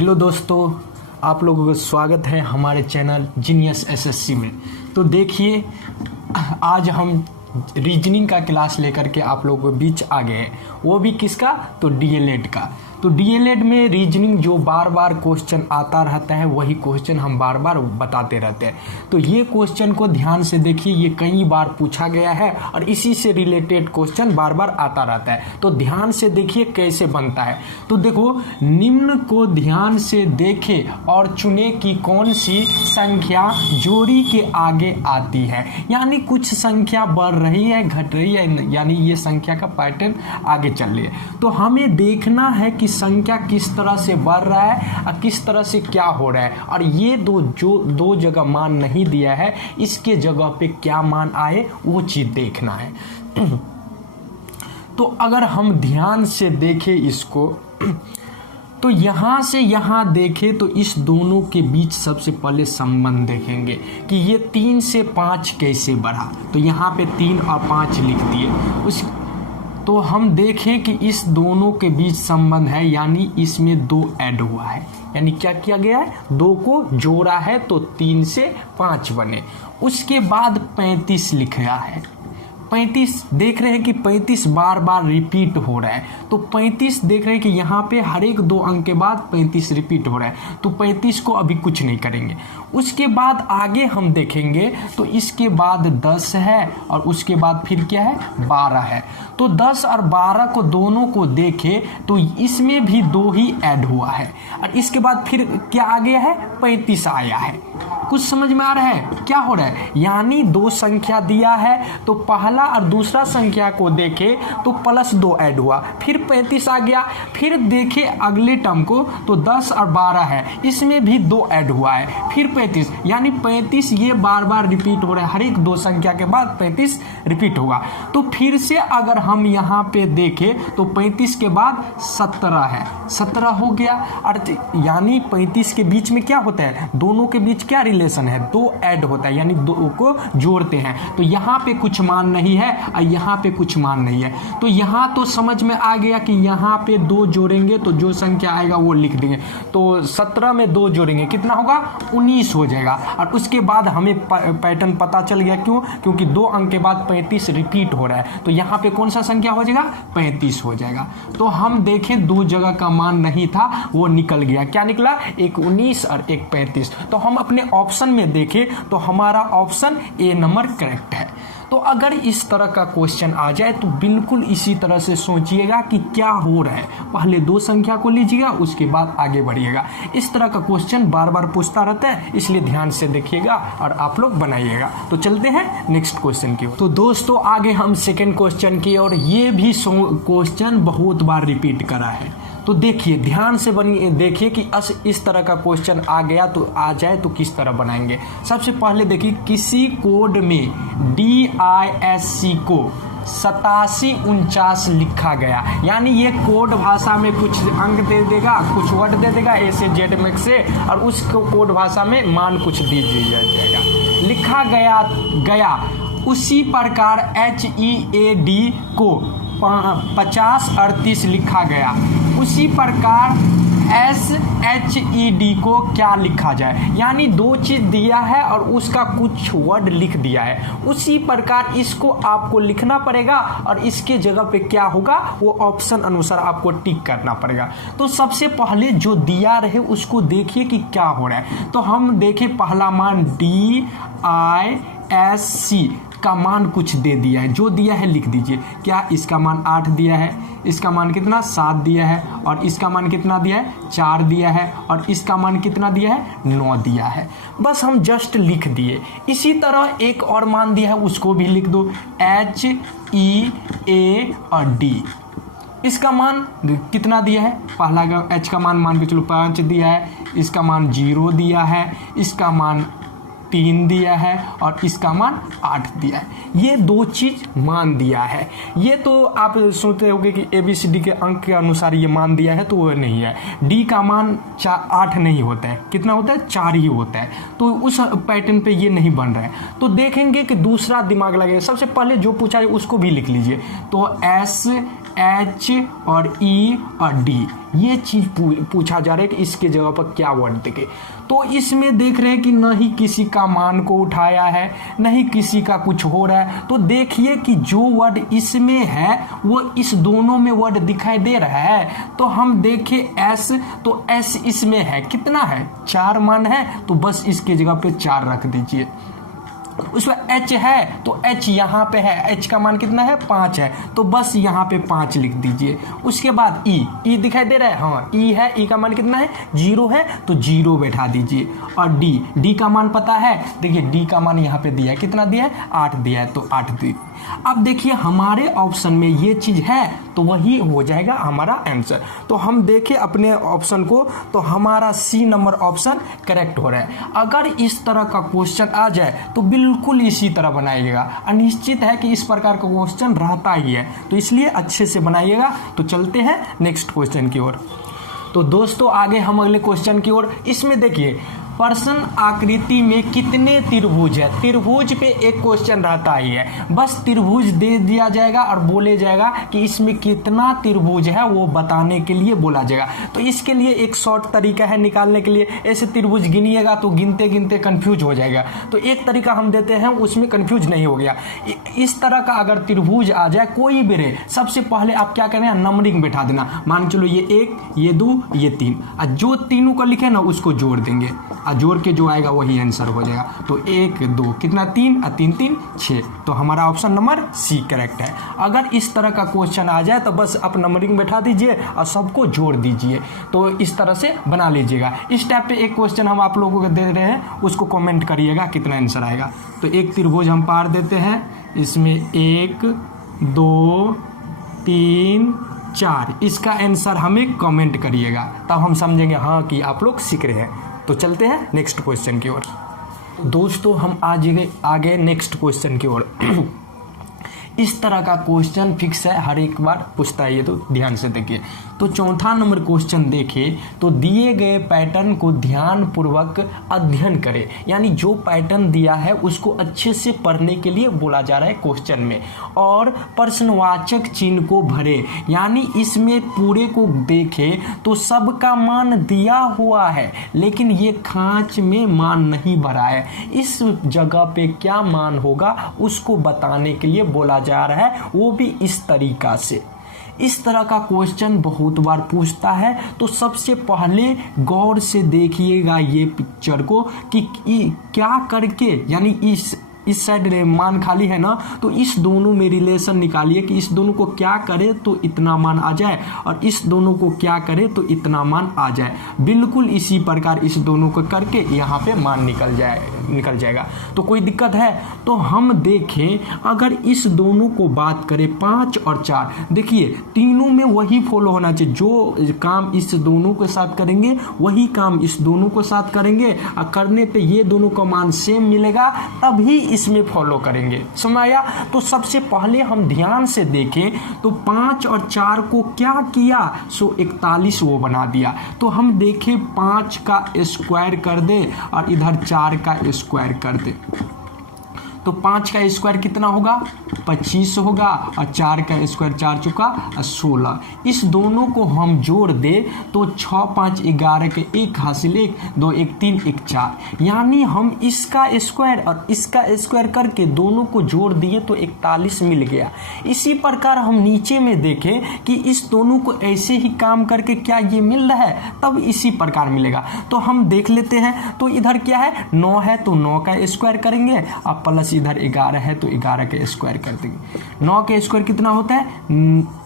Hello दोस्तों, आप लोगों का स्वागत है हमारे चैनल जीनियस एसएससी में। तो देखिए, आज हम रीजनिंग का क्लास लेकर के आप लोगों के बीच आ गए हैं। वो भी किसका? तो डीएलएड का। तो डीएलएड में रीजनिंग जो बार बार क्वेश्चन आता रहता है वही क्वेश्चन हम बार बार बताते रहते हैं। तो ये क्वेश्चन को ध्यान से देखिए, ये कई बार पूछा गया है और इसी से रिलेटेड क्वेश्चन बार बार आता रहता है। तो ध्यान से देखिए कैसे बनता है। तो देखो, निम्न को ध्यान से देखें और चुने कि कौन सी संख्या जोड़ी के आगे आती है। यानी कुछ संख्या बढ़ रही है, घट रही है, यानी ये संख्या का पैटर्न आगे चल रही है। तो हमें देखना है कि संख्या किस तरह से बढ़ रहा है और किस तरह से क्या हो रहा है। और ये दो जगह मान नहीं दिया है, इसके जगह पे क्या मान आए वो चीज देखना है। तो अगर हम ध्यान से देखें इसको, तो यहाँ से यहाँ देखें तो इस दोनों के बीच सबसे पहले संबंध देखेंगे कि ये 3 से 5 कैसे बढ़ा। तो यहाँ पे 3 और 5 लिख दिए। तो हम देखें कि इस दोनों के बीच संबंध है, यानी इसमें 2 ऐड हुआ है। यानी क्या किया गया है? 2 को जोड़ा है तो 3 से 5 बने। उसके बाद 35 लिख रहा है। 35 देख रहे हैं कि 35 बार बार रिपीट हो रहा है। तो 35 देख रहे हैं कि यहाँ पे हर एक 2 अंक के बाद 35 रिपीट हो रहा है। तो 35 को अभी कुछ नहीं करेंगे। उसके बाद आगे हम देखेंगे तो इसके बाद 10 है और उसके बाद फिर क्या है? 12 है। तो 10 और 12 को दोनों को देखें तो इसमें भी 2 ही ऐड हुआ है और इसके बाद फिर क्या आ गया है? 35 आया है। कुछ समझ में आ रहा है क्या हो रहा है? यानी 2 संख्या दिया है तो पहला और दूसरा संख्या को देखे तो +2 ऐड हुआ, फिर 35 आ गया। फिर देखे अगले टर्म को तो 10 और 12 है, इसमें भी 2 ऐड हुआ है, फिर 35। यानी 35 ये बार बार रिपीट हो रहा है, हर एक 2 संख्या के बाद 35 रिपीट होगा। तो फिर से अगर हम यहाँ पे देखें तो 35 के बाद 17 है, 17 हो गया। यानी 35 के बीच में क्या होता है? दोनों के बीच क्या रिलेशन है? 2 ऐड होता है, यानी 2 को जोड़ते हैं। तो यहाँ पे कुछ मान नहीं है और यहाँ पे कुछ मान नहीं है। तो यहाँ तो समझ में आ गया कि यहाँ पे 2 जोड़ेंगे तो जो संख्या आएगा वो लिख देंगे। तो 17 में 2 जोड़ेंगे कितना होगा? 19 हो जाएगा। और उसके बाद हमें पैटर्न पता चल गया। क्यों? क्योंकि 2 अंक के बाद 35 रिपीट हो रहा है। तो यहाँ पे कौन सा संख्या हो जाएगा? 35 हो जाएगा। तो हम देखें 2 जगह का मान नहीं था, वो निकल गया। क्या निकला? एक 19 और एक 35। तो हम अपने ऑप्शन में देखें तो हमारा ऑप्शन ए नंबर करेक्ट है। तो अगर इस तरह का क्वेश्चन आ जाए तो बिल्कुल इसी तरह से सोचिएगा कि क्या हो रहा है। पहले 2 संख्या को लीजिएगा, उसके बाद आगे बढ़िएगा। इस तरह का क्वेश्चन बार बार पूछता रहता है, इसलिए ध्यान से देखिएगा और आप लोग बनाइएगा। तो चलते हैं नेक्स्ट क्वेश्चन की ओर। तो दोस्तों आगे हम सेकेंड क्वेश्चन की ओर। ये भी क्वेश्चन बहुत बार रिपीट करा है। तो देखिए, ध्यान से बनिए, देखिए कि इस तरह का क्वेश्चन आ गया तो आ जाए तो किस तरह बनाएंगे। सबसे पहले देखिए, किसी कोड में DISC को 8749 लिखा गया। यानी ये कोड भाषा में कुछ अंक दे देगा, कुछ वर्ड दे देगा A से Z में से, और उसको कोड भाषा में मान कुछ दे दिया जाएगा। लिखा गया उसी प्रकार HEAD को 5038 लिखा गया। उसी प्रकार SHED को क्या लिखा जाए? यानी 2 चीज दिया है और उसका कुछ वर्ड लिख दिया है। उसी प्रकार इसको आपको लिखना पड़ेगा और इसके जगह पे क्या होगा वो ऑप्शन अनुसार आपको टिक करना पड़ेगा। तो सबसे पहले जो दिया रहे उसको देखिए कि क्या हो रहा है। तो हम देखें पहला मान DISC का मान कुछ दे दिया है, जो दिया है लिख दीजिए। क्या? इसका मान 8 दिया है, इसका मान कितना? 7 दिया है, और इसका मान कितना दिया है? 4 दिया है, और इसका मान कितना दिया है? 9 दिया है। बस हम जस्ट लिख दिए। इसी तरह एक और मान दिया है, उसको भी लिख दो, HEA और D। इसका मान कितना दिया है? पहला का H का मान के चलो 5 दिया है, इसका मान 0 दिया है, इसका मान 3 दिया है और इसका मान 8 दिया है। ये 2 चीज मान दिया है। ये तो आप सोचते होंगे कि ABCD के अंक के अनुसार ये मान दिया है, तो वो नहीं है। D का मान 8 नहीं होता है, कितना होता है? 4 ही होता है। तो उस पैटर्न पे ये नहीं बन रहा है। तो देखेंगे कि दूसरा दिमाग लगेगा। सबसे पहले जो पूछा है उसको भी लिख लीजिए। तो एच और ई और डी, ये चीज पूछा जा रहा है कि इसके जगह पर क्या वर्ड देंगे। तो इसमें देख रहे हैं कि न ही किसी का मान को उठाया है, न ही किसी का कुछ हो रहा है। तो देखिए कि जो वर्ड इसमें है वो इस दोनों में वर्ड दिखाई दे रहा है। तो हम देखें एस, तो एस इसमें है, कितना है 4 मान है, तो बस इसके जगह पे 4 रख दीजिए। उसमें एच है तो एच यहाँ पे है, एच का मान कितना है 5 है, तो बस यहाँ पे 5 लिख दीजिए। उसके बाद ई दिखाई दे रहा है, हाँ ई है, ई का मान कितना है 0 है, तो 0 बैठा दीजिए। और डी का मान पता है, देखिए डी का मान यहाँ पे दिया है, कितना दिया है 8 दिया है, तो 8 दी। अब देखिए हमारे ऑप्शन में ये चीज है तो वही हो जाएगा हमारा आंसर। तो हम देखें अपने ऑप्शन को, तो हमारा सी नंबर ऑप्शन करेक्ट हो रहा है। अगर इस तरह का क्वेश्चन आ जाए तो बिल्कुल इसी तरह बनाइएगा, अनिश्चित है कि इस प्रकार का क्वेश्चन रहता ही है, तो इसलिए अच्छे से बनाइएगा। तो चलते हैं नेक्स्ट क्वेश्चन की ओर। तो दोस्तों आगे हम अगले क्वेश्चन की ओर, इसमें देखिए प्रश्न आकृति में कितने त्रिभुज है। त्रिभुज पे एक क्वेश्चन रहता ही है, बस त्रिभुज दे दिया जाएगा और बोले जाएगा कि इसमें कितना त्रिभुज है वो बताने के लिए बोला जाएगा। तो इसके लिए एक शॉर्ट तरीका है निकालने के लिए, ऐसे त्रिभुज गिनिएगा तो गिनते गिनते कंफ्यूज हो जाएगा। तो एक तरीका हम देते हैं, उसमें कंफ्यूज नहीं हो गया। इस तरह का अगर त्रिभुज आ जाए कोई भी रहे, सबसे पहले आप क्या करें, नंबरिंग बैठा देना। मान चलो ये 1, ये 2, ये 3, और जो तीनों को लिखे ना उसको जोड़ देंगे, जोड़ के जो आएगा वही आंसर हो जाएगा। तो 1 2 कितना 3 और 3 3 6, तो हमारा ऑप्शन नंबर सी करेक्ट है। अगर इस तरह का क्वेश्चन आ जाए तो बस आप नंबरिंग बैठा दीजिए और सबको जोड़ दीजिए, तो इस तरह से बना लीजिएगा। इस टाइप पे एक क्वेश्चन हम आप लोगों को दे रहे हैं, उसको कमेंट करिएगा कितना आंसर आएगा। तो एक त्रिभुज हम पार देते हैं, इसमें 1 2 3 4, इसका आंसर हमें कमेंट करिएगा, तब हम समझेंगे हाँ कि आप लोग सीख रहे हैं। तो चलते हैं नेक्स्ट क्वेश्चन की ओर। दोस्तों हम आगे नेक्स्ट क्वेश्चन की ओर। इस तरह का क्वेश्चन फिक्स है, हर एक बार पूछता है, ये तो ध्यान से देखिए। तो चौथा नंबर क्वेश्चन देखिए, तो दिए गए पैटर्न को ध्यान पूर्वक अध्ययन करें, यानी जो पैटर्न दिया है उसको अच्छे से पढ़ने के लिए बोला जा रहा है क्वेश्चन में, और प्रश्नवाचक चिन्ह को भरे, यानी इसमें पूरे को देखें तो सबका मान दिया हुआ है लेकिन ये खांच में मान नहीं भरा है, इस जगह पे क्या मान होगा उसको बताने के लिए बोला जा रहा है, वो भी इस तरीका से। इस तरह का क्वेश्चन बहुत बार पूछता है, तो सबसे पहले गौर से देखिएगा ये पिक्चर को कि क्या करके, यानी इस साइड मान खाली है ना, तो इस दोनों में रिलेशन निकालिए कि इस दोनों को क्या करे तो इतना मान आ जाए, और इस दोनों को क्या करे तो इतना मान आ जाए। बिल्कुल इसी प्रकार इस दोनों को करके यहाँ पे मान निकल जाएगा। तो कोई दिक्कत है? तो हम देखें अगर इस दोनों को बात करें 5 और 4, देखिए तीनों में वही फॉलो होना चाहिए, जो काम इस दोनों के साथ करेंगे वही काम इस दोनों को साथ करेंगे, और करने पे ये दोनों का मान सेम मिलेगा, तभी इसमें फॉलो करेंगे। समझ आया? तो सबसे पहले हम ध्यान से देखें तो 5 और 4 को क्या किया, 41 वो बना दिया। तो हम देखें 5 का स्क्वायर कर दे और इधर 4 का स्क्वायर कर दे, तो 5 का स्क्वायर कितना होगा 25 होगा, और 4 का स्क्वायर 4 चुका 16। इस दोनों को हम जोड़ दे तो 6 5 11 के 1 हासिल 1 2 1 3 1 4, यानी हम इसका स्क्वायर और इसका स्क्वायर करके दोनों को जोड़ दिए तो 41 मिल गया। इसी प्रकार हम नीचे में देखें कि इस दोनों को ऐसे ही काम करके क्या ये मिल रहा है, तब इसी प्रकार मिलेगा। तो हम देख लेते हैं, तो इधर क्या है 9 है तो 9 का स्क्वायर करेंगे, अब प्लस इधर 11 है तो 11 के स्क्वायर कर देंगे। 9 के स्क्वायर कितना होता है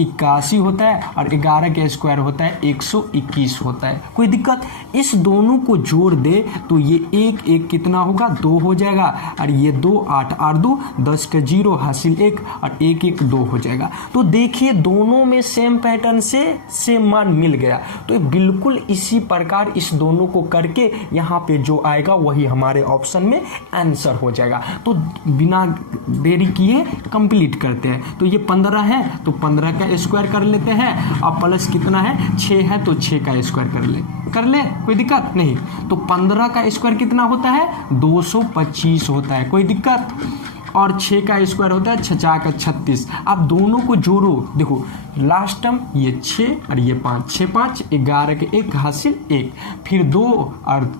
81 होता है, और 11 के स्क्वायर होता है 121 होता है। कोई दिक्कत? इस दोनों को जोड़ दे तो ये 1 1 कितना होगा 2 हो जाएगा, और ये 2 8 8 2 10 के 0 हासिल 1 और 1 1 2 हो जाएगा। तो देखिए दोनों में सेम पैटर्न से सेम मान मिल गया। तो बिल्कुल इसी प्रकार इस दोनों को करके यहाँ पे जो आएगा वही हमारे ऑप्शन में आंसर हो जाएगा। तो बिना देरी किए कंप्लीट करते हैं। तो ये 15 है तो 15 का स्क्वायर कर लेते हैं, अब प्लस कितना है 6 है तो 6 का स्क्वायर कर ले, कोई दिक्कत नहीं। तो 15 का स्क्वायर कितना होता है 225 होता है, कोई दिक्कत? और 6 का स्क्वायर होता है 6 का 36। आप दोनों को जोड़ो, देखो लास्ट टर्म ये 6 और ये 5, 6 5 11 के 1 हासिल 1, फिर 2 और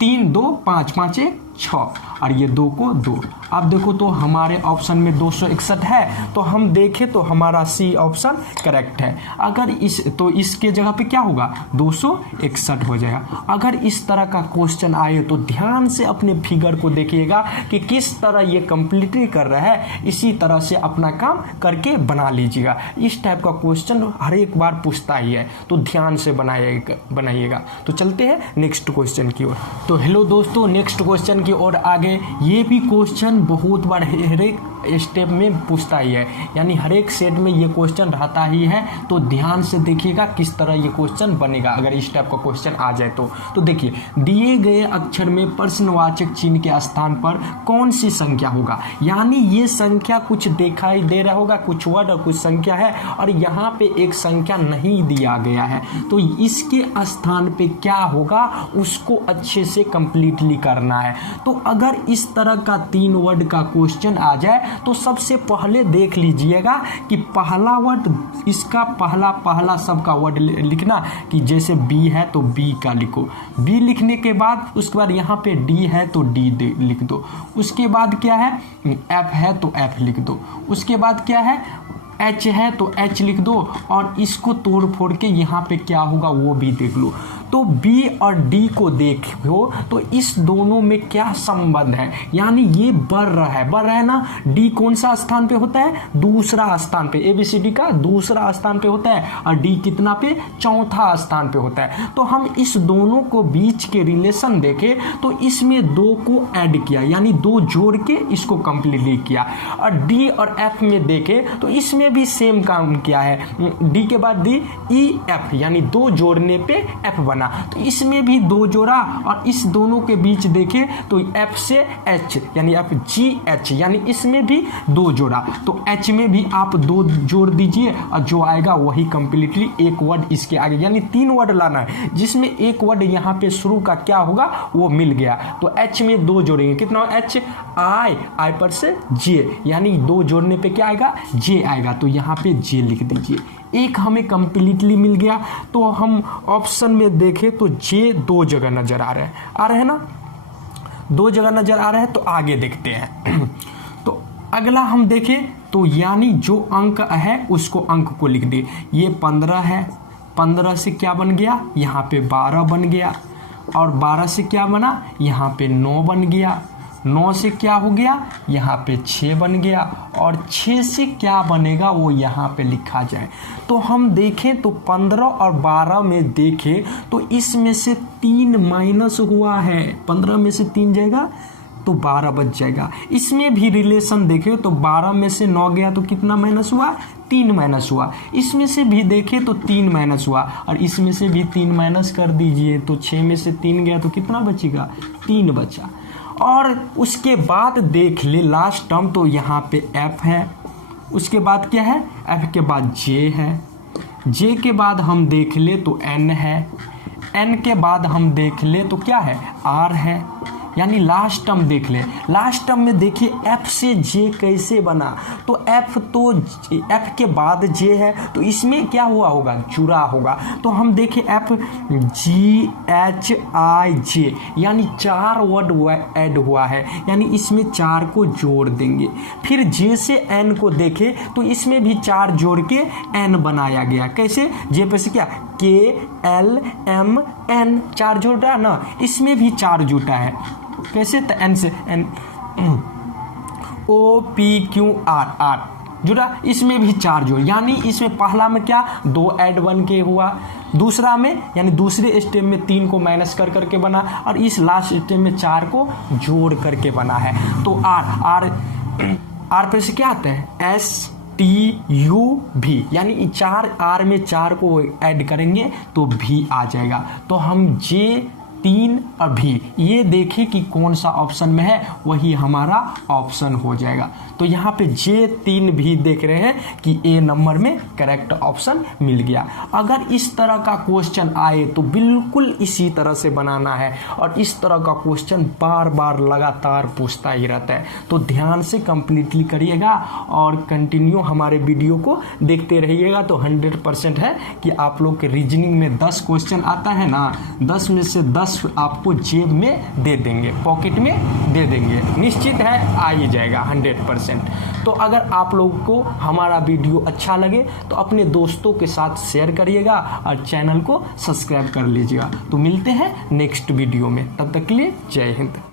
3 2 5 5 1 6 और ये 2 को 2। अब देखो तो हमारे ऑप्शन में 261 है, तो हम देखें तो हमारा सी ऑप्शन करेक्ट है। अगर तो इसके जगह पे क्या होगा 261 हो जाएगा। अगर इस तरह का क्वेश्चन आए तो ध्यान से अपने फिगर को देखिएगा कि किस तरह ये कंप्लीटली कर रहा है, इसी तरह से अपना काम करके बना लीजिएगा। इस टाइप का क्वेश्चन हर एक बार पूछता ही है, तो ध्यान से बनाइएगा। तो चलते हैं नेक्स्ट क्वेश्चन की ओर। तो हेलो दोस्तों, नेक्स्ट क्वेश्चन की ओर आगे। ये भी क्वेश्चन बहुत बार हर एक स्टेप में पूछता ही है, यानी हर एक सेट में ये क्वेश्चन रहता ही है। तो ध्यान से देखिएगा किस तरह ये क्वेश्चन बनेगा अगर इस टाइप का क्वेश्चन आ जाए तो देखिए, दिए गए अक्षर में प्रश्नवाचक चिन्ह के स्थान पर कौन सी संख्या होगा। यानी ये संख्या कुछ दिखाई दे रहा होगा, कुछ वर्ड और कुछ संख्या है, और यहाँ पे एक संख्या नहीं दिया गया है, तो इसके स्थान पे क्या होगा उसको अच्छे से कंप्लीटली करना है। तो अगर इस तरह का 3 वर्ड का क्वेश्चन आ जाए तो सबसे पहले देख लीजिएगा कि पहला वर्ड, इसका पहला सबका वर्ड लिखना, कि जैसे बी है तो बी का लिखो, बी लिखने के बाद उसके बाद यहाँ पे डी है तो डी लिख दो, उसके बाद क्या है एफ है तो एफ लिख दो, उसके बाद क्या है एच है तो एच लिख दो, और इसको तोड़ फोड़ के यहाँ पे क्या होगा वो भी देख लो। तो बी और डी को देखो तो इस दोनों में क्या संबंध है, यानी ये बढ़ रहा है ना। डी कौन सा स्थान पे होता है, दूसरा स्थान पे, एबीसीडी का दूसरा स्थान पे होता है, और डी कितना पे, चौथा स्थान पे होता है। तो हम इस दोनों को बीच के रिलेशन देखें तो इसमें 2 को ऐड किया, यानी 2 जोड़ के इसको कंप्लीटली किया। और डी और एफ में देखें तो इसमें भी सेम काम किया है, डी के बाद डी ई एफ, यानी 2 जोड़ने पे एफ बना, तो इसमें भी 2 जोड़ा। और इस दोनों के बीच देखें तो एफ से एच, यानी एफ जी एच, यानी इसमें भी 2 जोड़ा, तो एच में भी आप 2 जोड़ दीजिए और जो आएगा वही कंप्लीटली एक वर्ड इसके आगे, यानी 3 वर्ड लाना है जिसमें एक वर्ड यहाँ पे शुरू का क्या होगा वो मिल गया। तो एच में 2 जोड़ेंगे, कितना एच आई पर से जे, यानी 2 जोड़ने पे क्या आएगा जे आएगा, तो यहाँ पे जे लिख दीजिए। एक हमें कंप्लीटली मिल गया। तो हम ऑप्शन में देखें तो जे 2 जगह नजर आ रहे हैं ना, 2 जगह नजर आ रहे हैं। तो आगे देखते हैं। तो अगला हम देखें तो यानी जो अंक है उसको अंक को लिख दे। ये 15 है, 15 से क्या बन गया यहाँ पे 12 बन गया, और 12 से क्या बना यहाँ पे 9 बन गया, 9 से क्या हो गया यहाँ पे 6 बन गया, और 6 से क्या बनेगा वो यहाँ पे लिखा जाए। तो हम देखें तो 15 और 12 में देखें तो इसमें से 3 माइनस हुआ है, 15 में से 3 जाएगा तो 12 बच जाएगा। इसमें भी रिलेशन देखें तो 12 में से 9 गया तो कितना माइनस हुआ, 3 माइनस हुआ। इसमें से भी देखें तो 3 माइनस हुआ, और इसमें से भी 3 माइनस कर दीजिए तो 6 में से 3 गया तो कितना बचेगा 3 बचा। और उसके बाद देख ले लास्ट टर्म, तो यहाँ पे एफ है, उसके बाद क्या है एफ के बाद जे है, जे के बाद हम देख ले तो एन है, एन के बाद हम देख ले तो क्या है आर है, यानी लास्ट टर्म देख ले। लास्ट टर्म में देखिए एफ से जे कैसे बना, तो एफ के बाद जे है तो इसमें क्या हुआ होगा जुड़ा होगा। तो हम देखें एफ जी एच आई जे, यानी 4 वर्ड ऐड हुआ है, यानी इसमें 4 को जोड़ देंगे। फिर जे से एन को देखें तो इसमें भी 4 जोड़ के एन बनाया गया। कैसे, जे पे से क्या के एल एम एन 4 जोड़ा ना, इसमें भी 4 जुटा है। कैसे, तो एन से N O P Q R R जुड़ा, इसमें भी 4 जोड़, यानी इसमें पहला में क्या 2 ऐड बन के हुआ, दूसरा में यानी दूसरे स्टेप में 3 को माइनस कर करके बना, और इस लास्ट स्टेप में 4 को जोड़ करके बना है। तो आर पे से क्या आता है एस टी यू भी, यानी 4 आर में 4 को ऐड करेंगे तो भी आ जाएगा। तो हम जे 3 अभी, ये देखें कि कौन सा ऑप्शन में है, वही हमारा ऑप्शन हो जाएगा। तो यहाँ पे J3 भी देख रहे हैं कि A नंबर में करेक्ट ऑप्शन मिल गया। अगर इस तरह का क्वेश्चन आए तो बिल्कुल इसी तरह से बनाना है, और इस तरह का क्वेश्चन बार बार लगातार पूछता ही रहता है। तो ध्यान से कंप्लीटली करिएगा और कंटिन्यू हमारे वीडियो को देखते रहिएगा। तो 100% है कि आप लोग के रीजनिंग में 10 क्वेश्चन आता है ना, 10 में से 10 आपको जेब में दे देंगे, पॉकेट में दे देंगे, निश्चित है आ ही जाएगा 100%। तो अगर आप लोगों को हमारा वीडियो अच्छा लगे तो अपने दोस्तों के साथ शेयर करिएगा और चैनल को सब्सक्राइब कर लीजिएगा। तो मिलते हैं नेक्स्ट वीडियो में, तब तक के लिए जय हिंद।